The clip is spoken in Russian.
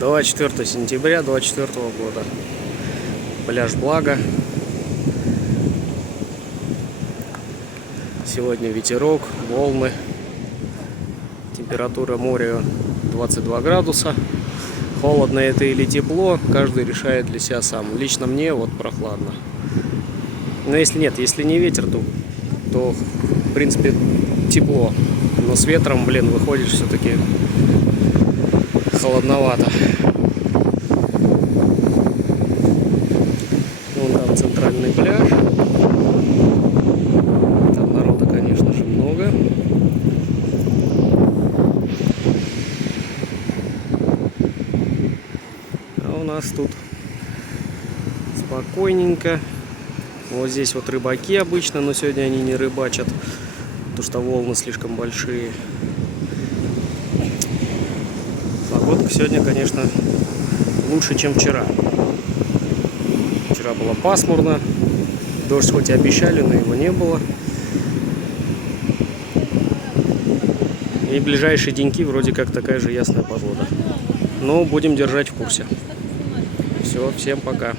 24 сентября 24 года. Пляж Благо. Сегодня ветерок, волны. Температура моря 22 градуса. Холодно это или тепло, каждый решает для себя сам. Лично мне вот прохладно. Но если нет, если не ветер, то в принципе тепло. Но с ветром, выходишь, все-таки холодновато. Вон там центральный пляж. Там народа, конечно же, много. А у нас тут спокойненько. Вот здесь вот рыбаки обычно, но сегодня они не рыбачат, потому что волны слишком большие. Погодка сегодня, конечно, лучше, чем вчера. Вчера было пасмурно. Дождь хоть и обещали, но его не было. И в ближайшие деньки вроде как такая же ясная погода. Но будем держать в курсе. Все, всем пока.